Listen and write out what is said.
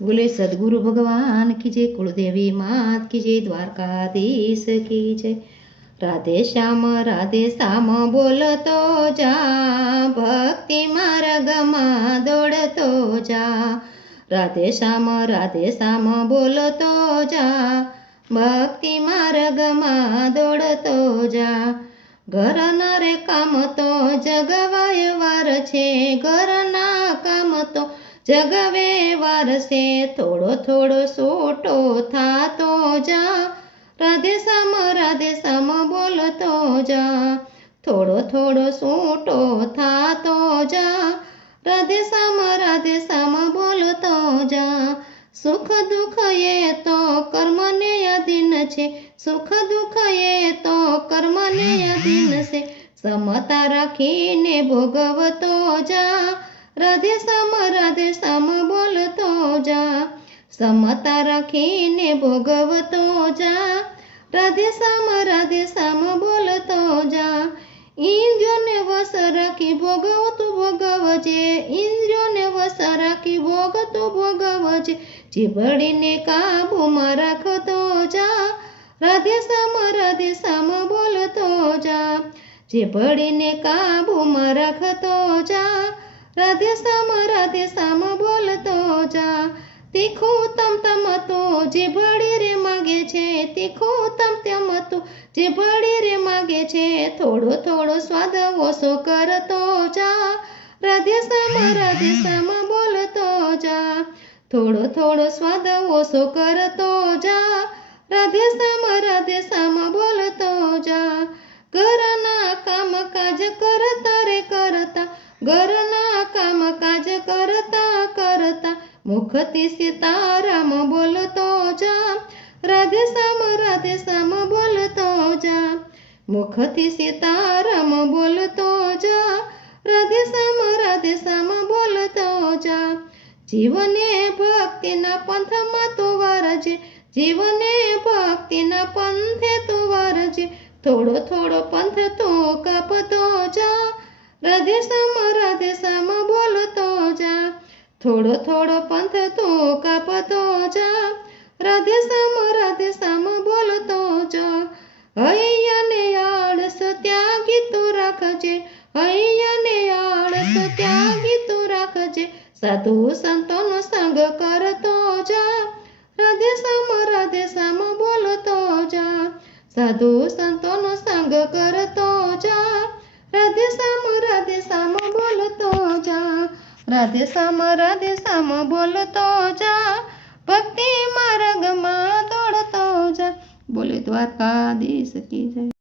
बोले सदगुरु भगवान की जय, कुलदेवी मात की जय, द्वारकाधीश की जय। राधे श्याम बोलतो जा, भक्ति मार्गમાં દોડતો જા। राधे श्याम बोलतो जा, भक्ति मार्गમાં દોડતો જા। ઘરના રે કામ તો જગવાય વાર છે, ઘરના કામ તો જગવે વાર છે, થોડો થોડો છૂટો થાતો જા। રાધે શ્યામ બોલતો જા, થોડો થોડો છૂટો થાતો જા। રાધે શ્યામ બોલતો જા। સુખ દુઃખ એ તો કર્મને અધીન છે, સુખ દુઃખ એ તો કર્મને અધીન છે, સમતા રાખીને ભોગવતો જા। રાધે શ્યામ બોલતો જા, સમતા રાખીને ભોગવતો જા। રાધે શ્યામ બોલતો જા। ઇન્દ્રિયોને વશ રાખી ભોગવતું ભોગવજે, ઇન્દ્રિયોને વશ રાખી ભોગતું ભોગવજે, જીભડીને કાબુમાં રાખતો જા। રાધે શ્યામ બોલતો જા, જીભડીને કાબુમાં રાખતો જા। રાધે શ્યામ બોલતો જા। તીખું તમ તો જીભડી રે માગે છે, તીખું તમ તો જીભડી રે માગે છે, થોડો થોડો સ્વાદ ઓછો કરતો જા। રાધે શ્યામ બોલતો જા, થોડો થોડો સ્વાદ ઓછો કરતો જા। રાધે શ્યામ બોલતો જા। ઘરના કામ કાજ કરતા રે કરતા, ઘરના કામ કાજ કરતા કરતા, મુખથી સીતારામ બોલતો જા। રાધે શ્યામ બોલતો જા, મુખથી સીતારામ બોલતો જા। રાધે શ્યામ બોલતો જા। જીવને ભક્તિના પંથમાં તું વારજે, જીવને ભક્તિના પંથે તું વારજે, થોડો થોડો પંથ તું કાપતો જા। રાધે શ્યામ બોલતો જા, થોડો થોડો પંથ તું કાપતો જા। રાધે શ્યામ બોલતો જા। હૈયાને આળસ ત્યાગી તું રાખજે, હૈયાને આળસ ત્યાગી તું રાખજે, સાધુ સંતોનો સંગ કરતો જા। રાધે શ્યામ બોલતો જા। સાધુ સંતોનો સંગ કરતો જા। રાધે શ્યામ બોલતો જા। રાધે શ્યામ બોલતો જા, ભક્તિ માર્ગમાં દોડતો જા। બોલે દ્વારકાધીશ કી જય।